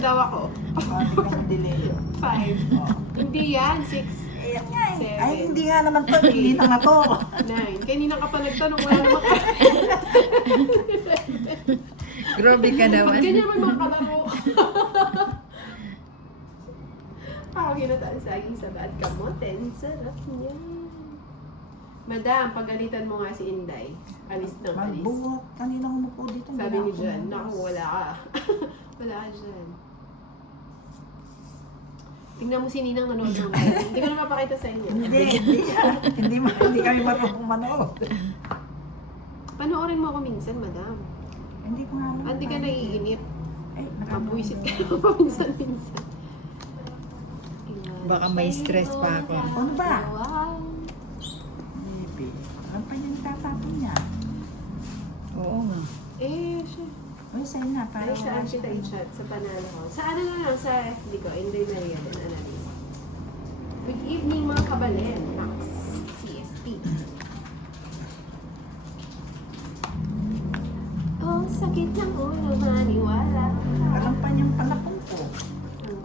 niyo daw ako. Tingnan mo delay. 5. Oh. Hindi yan, 6. Ayan nga eh. Seven. Ay, hindi nga naman to. Hindi na nga to. 9. Kanina ka pa nagtanong, wala naman ka. Grabe ka Pag naman. ganyan man mga kalaro. Ako ginataan saging sa bad kamote. Ang sarap niya. Madam, pagalitan mo nga si Inday. Alis ng alis. Magbuhok. Kanina umupo dito. Sabi ni Jan, naku, wala ka. Wala ka dyan. Tingnan mo si Ninang nanood ng live. Hindi ko na mapakita sa inyo. Hindi kami marunong manood. Panoorin mo ako minsan, madam. Hindi ko nga alam. Hindi ka naiinip. Ay, Mabuisit ka naman minsan-minsan. Baka may stress pa ako. Ano ba? Wow. Maybe. Alam pa yung tatapon niya. Oo nga. Eh, siya. Uy, sa'yo na. Ay, Parang saan kita i-chat? Sa panalo ko. Sa ano na lang, sa FB ko, Inday Maria din, Annalise. Good evening, mga kabalen. Max, CST. Oh, sakit ng ulo, maniwala. Alam pa niyang palapong ko.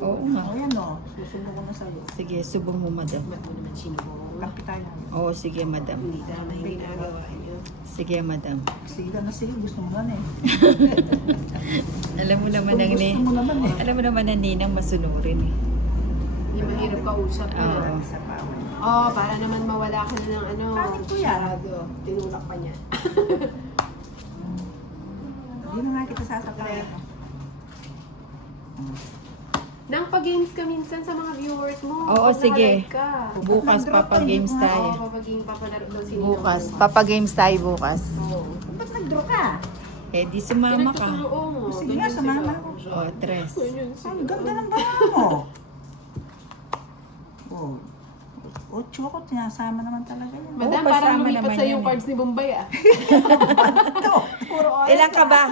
Oo nga. O yan o. Susunod ko na sa'yo. Sige, subong mo, madam. Ba't mo naman sinubong? Kapi tayo. Oo, sige, madam. Hindi tama yung ginagawa niyo. Sige, madam. Sige na sige. Gusto mo man eh. Alam mo naman ang Gusto mo naman eh. Alam mo naman ang ninang masunurin eh. Hindi mahirap kausap Oo. na. Isa pa ako. Oh, para naman mawala ka na ng ano. Kanin ko yan. Sarado. Tinulak pa niya. Hindi na nga kita sasakay. Nang pag-games ka minsan sa mga viewers mo. Oo, Pag sige. nakalive ka. Bukas papag-games Oo, tayo. papalaro daw sila. Bukas. Papag-games tayo bukas. Oo. Ba't nag-draw ka? Eh, di sumama ka. Pinagtuturo mo. Sige nga, Ganyan sumama sila. ako. O, tres. Ganyan sila. Ang ganda ng bala mo. Oh. Ocho ko, tinasama naman talaga yan. Madam, Oo, parang kasama lumipat naman sa yan yung eh. cards ni Bombay ah. Ito, puro oras. Ilan ka ba?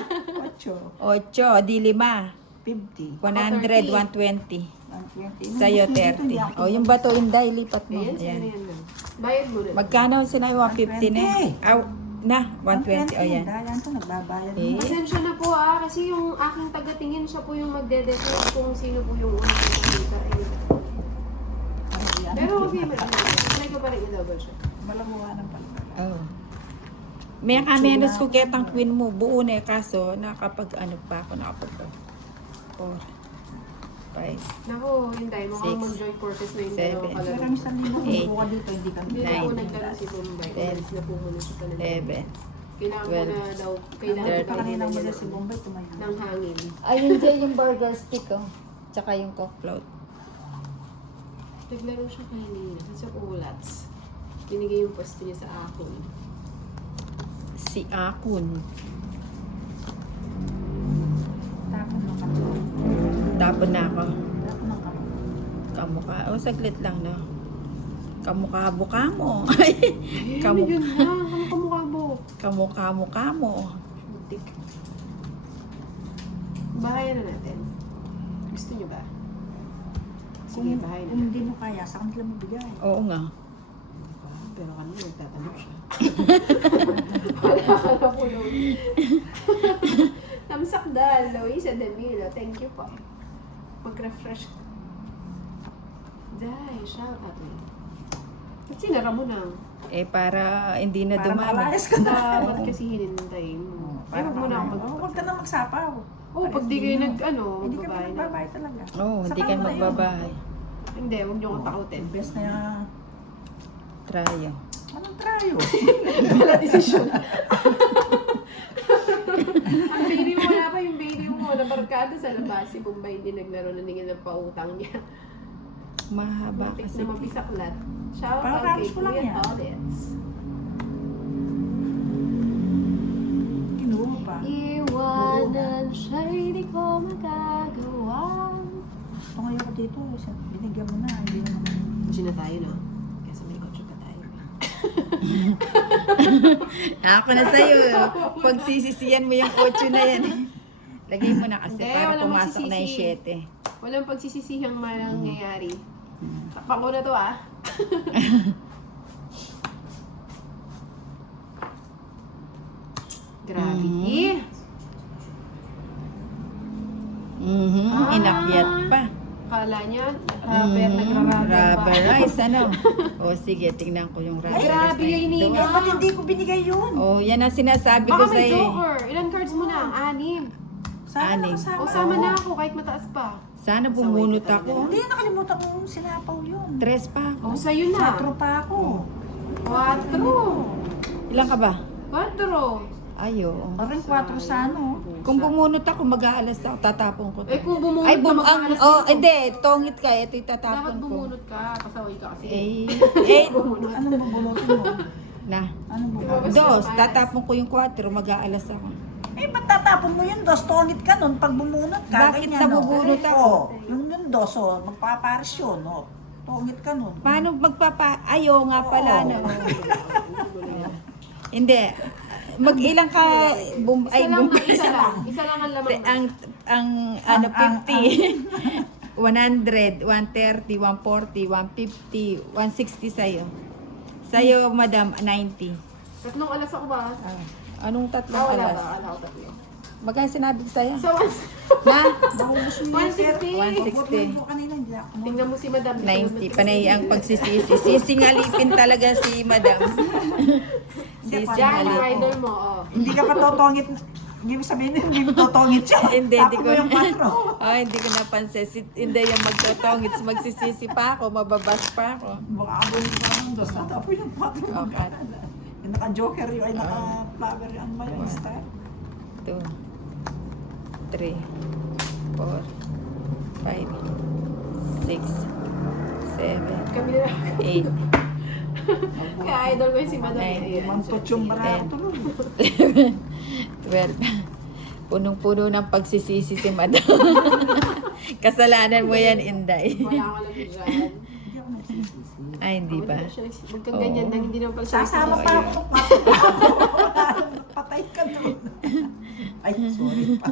Ocho. 8, di 5. 50. 100, 120. 120. Sa'yo, Gusto nito, hindi 30. ako O, yung bato, Inday, lipat mo. Ayan, sino Ayan. yan ma'am? Bayad mo rin. Magkano sinabi? 150 na eh. Aw, na, 120. O, yan. Dahil yan to, nagbabayad Eh. mo. Pasensya na po ah, kasi yung aking tagatingin siya po yung magde-decide kung sino po yung unang kumita. Pero okay mo rin. Try ko pa rin i-double check. Malamuhanan pala. Oh. May kamenos ko ketang queen mo. Buo na eh, kaso nakapag ano pa ako nakapag 4, 5. Naku, hindi. Mukhang Six, mag-join forces na yung seven. dalawa Pero kalaro. kami sa lima, Eight, buka dito, hindi kami. Hindi na po nine, nagkaroon si Bombay. ten, Umalis na po muna siya pa ng 11. Kailangan ko 12, na daw, kailangan thirty. ko Kanina mo na si Bombay, tumayo. ng hangin. Ayun dyan yung burger stick oh. Tsaka yung coke float. Naglaro siya kanina kasi ulats. Binigay yung pwesto niya sa akin. Si Akun. Tapon ng kato. Tapon na ako. Tapon ng kato. Kamukha. O, saglit lang no. Kamukha-buka mo. Ayun, Kamu- yun na. Kamukha mo. Kamukha-mukha mo. Butik. Bahayan na natin. Gusto niyo ba? Sige, bahayan Kung na. hindi mo kaya, sa kanila mo bigay. Oo nga. Pero kanina nagtatanong siya. Wala ka na po, Louie. Tamsak dal, Louie, sa Danilo. Thank you po. Mag-refresh ka. Dai, shout out me. Ba't sinara mo na? Eh, para hindi na Para dumami. makalayas ka na. Dapat kasi hinintay mo. Ay, wag mo na ako Huwag ka na magsapaw. Oh, pag di kayo nag, ano, Hindi ka magbabahay na. magbabayad talaga. Oo, hindi ka magbabahay. Hindi, huwag niyo akong takutin. Best na yan. Tryo. Anong trayo? Wala desisyon. Ang baby mo, wala pa yung baby mo. Nabarkada sa labas. Si Bombay hindi naglaro na ningin ng pautang niya. Mahaba Matik kasi. na mapisaklat. Shout Parang out kay rams ko lang Kuya yan. Audits. Kinuha mo pa. Iwanan siya'y di ko magagawa. Tumayo ko dito. Binigyan mo na. Hindi naman. Kasi na tayo, no? Kasi may 8 pa tayo. Ako na sa'yo. Pag sisisiyan mo yung 8 na yan. Lagay mo na kasi Hindi, para wala pumasok na yung magsisisi. 7. Walang pagsisisihang mangyayari. Takpan ko na to, ah. Gravity. Mm. Inakyat pa. Kala niya, rubber, nagra-rubber ba? Rubberize, ano? O sige, tingnan ko yung Ay, rubberize. grabe na yun, ito. Nina. Ba't hindi ko binigay yun? Oh, yan ang sinasabi Baka ko may sa'yo. joker. Ilan cards mo na? 6. Sana Anim. nakasama. O, sama na ako kahit mataas pa. Sana bumunot Saway ka ako. Hindi, nakalimutan ko yung sinapaw yun. 3 pa ako. O, sa'yo na. 4 pa ako. 4. Ilan ka ba? 4. Ayo. Parang 4 sa ano. Kung bumunot ako, mag-aalas ako, tatapon ko. Eh, kung bumunot Ay, ka, mag-aalas oh, dito. hindi, tongit ka, ito Dapat itatapon ko. bumunot ka. Pasaway ka kasi. Eh, Anong bubunutin mo? na. Anong bubunutin? Diba? 2, tatapon ko yung 4, mag-aalas ako. Eh, ba't tatapon mo yun, dos? Tongit ka nun pag bumunot ka. Bakit ganyan, nabubunot oh. ako? Oh, yung nun, dos, oh, magpapares yun, oh. Tongit ka nun. Paano Ayo nga pala, Oo. no? Hindi. Mag-ilang ka, Isa lang na, isa lang. Isa lang ang lamang. ang ano, 50. 100, 130, 140, 150, 160 sa'yo. Sa'yo, madam, 90. Tatlong alas ako ba? Anong tatlong Wala alas? ba? Wala ako tatlo. Magkano sinabi ko sa'yo? So, Na? 160. 160. Mo kanina, hindi ako. Tingnan mo si Madam. 90. Panay ang pagsisisi. Sisingalipin talaga si madam. Diyan, yung Sisingalipin. idol mo. Oh. Hindi ka pa totongit. Hindi mo sabihin, hindi mo totongit siya. Hindi Tapos ko. mo yung 4. Oh, hindi ko napansin. Hindi yung magtotongits, magsisisi pa ako, mababas pa ako. Baka abon ko ng dos. Tapos yung 4. Okay. Yung naka-joker yun, ay naka-flower yun. Ano ba yung star? 2, 3, 4, 5, 6, 7, Kami na. 8, Kaya idol ko yung si Madam. Nine. Ayan. Mantot yung bara ko tuloy. 12. Punong-puno ng pagsisisi si madam. Kasalanan mo yan, Inday. Wala ka lang dyan. Hindi ako nagsisisi. Ay, hindi ba? Magkaganyan lang, hindi naman pala siya Sasama nagsisisi. pa ako. Patay ka doon. Ay, sorry pa.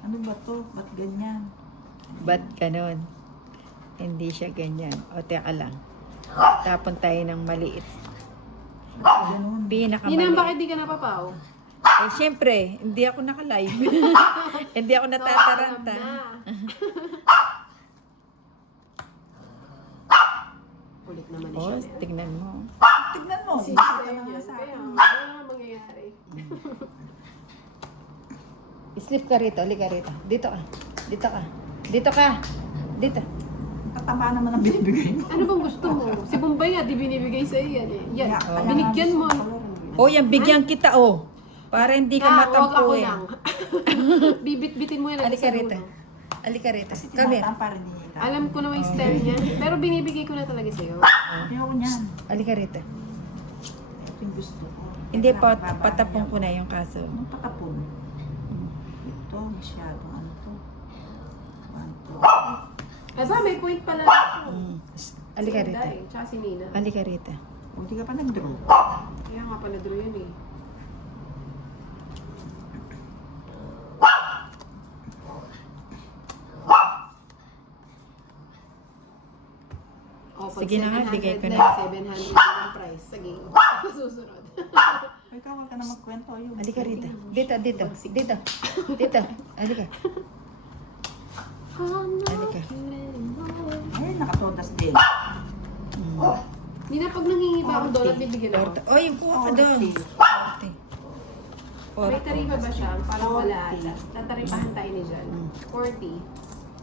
Ano ba to? Ba't ganyan? Ba't ganon? Hindi siya ganyan. O, teka lang. Tapon tayo ng maliit. Ganun. Ninang, Pinakamaliit. bakit di ka napapaw? Eh, syempre, hindi ako naka-live. Hindi ako natataranta. So, alam na. Ulit naman ni Oh, Chanel. tignan mo. Tignan mo. Si Hindi ka Chanel naman yan. sa Kaya, akin. wala nang mangyayari. Slip ka rito, halika rito. Dito ka. Dito ka. Dito ka. Dito. Katama naman ang binibigay mo. Ano bang gusto mo? Si Bombay nga, di binibigay sa'yo yan eh. Yan, Kaya binigyan mo. Oh, yan, bigyan kita, oh. Para hindi ka Huwag ako matampuin. lang. Bibit-bitin mo yan. Halika sa rito. ulo. Halika rito. Kasi Come here. tinataan pa rin niya. Alam ko na may style niya. Pero binibigay ko na talaga sa'yo. Ayaw niyan. Halika rito. Ito yung gusto ko. Hindi, Kailangan patapon babae ko na yung kaso. Anong patapon? Ito, masyadong ano to. 1, 2. Aba, may point pala. Mm. Halika Si rito. Inday, tsaka si Nina. Halika rito. O, hindi ka pa nag-draw. Kaya nga pala draw yun eh. Oh, pag Sige na nga, 700 bigay ko na. 700 ang price. Sige, susunod. Ay, ikaw, wag ka na magkwento. Ayun. Halika rito. Dito, dito. Dito. Dito. Halika. Halika. Ay, nakatodas din. Mm. Hindi na pag nangingiba ako doon at bibigyan ako. Oy, kuha ka doon. 40. May tarifa ba siya? Parang wala 40. ata. Tataripahan tayo ni Jan. 40.